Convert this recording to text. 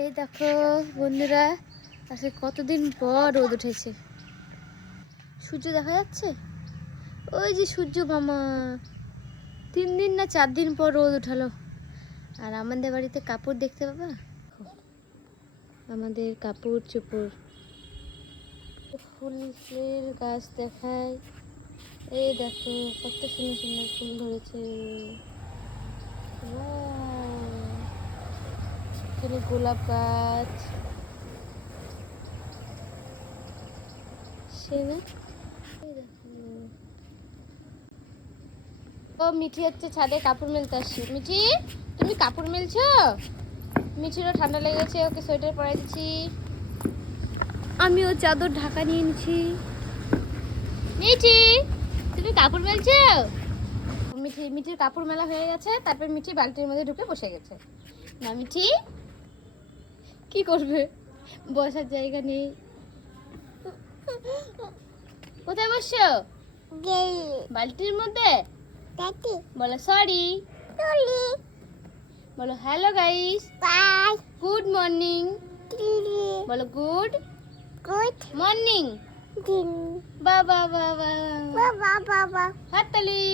এই দেখো বন্ধুরা, আজকে কতদিন পর রোদ উঠেছে। সূর্য দেখা যাচ্ছে, ওই যে সূর্য মামা 3 দিন না 4 দিন পর রোদ উঠালো। আর আমাদের বাড়িতে কাপড় দেখতে পাবা, আমাদের কাপড় চোপড়, ফুলের গাছ দেখায়। এই দেখো কত সুন্দর সুন্দর ফুল ধরেছে। এখানে গোলাপ গাছ, সে না ও মিঠি হচ্ছে ছাদে কাপড় মেলতে আসছে। মিঠি, তুমি কাপড় মেলছো? মিঠিরও ঠান্ডা লেগেছে, ওকে সোয়েটার পরাই দিচ্ছি। আমিও চাদর ঢাকা নিয়ে নিচ্ছি। মিঠি, তুমি কাপড় মেলছো? মিঠির কাপড় মেলা হয়ে গেছে, তারপর মিঠি বালতির মধ্যে ঢুকে বসে গেছে। না মিঠি কি করবে, বসার জায়গা নেই। কোথায় বসছো? বালতির মধ্যে। বলো সরি, বলো হ্যালো গাইস, গুড মর্নিং, বলো গুড মর্নিং, বাবা বাবা হাততালি।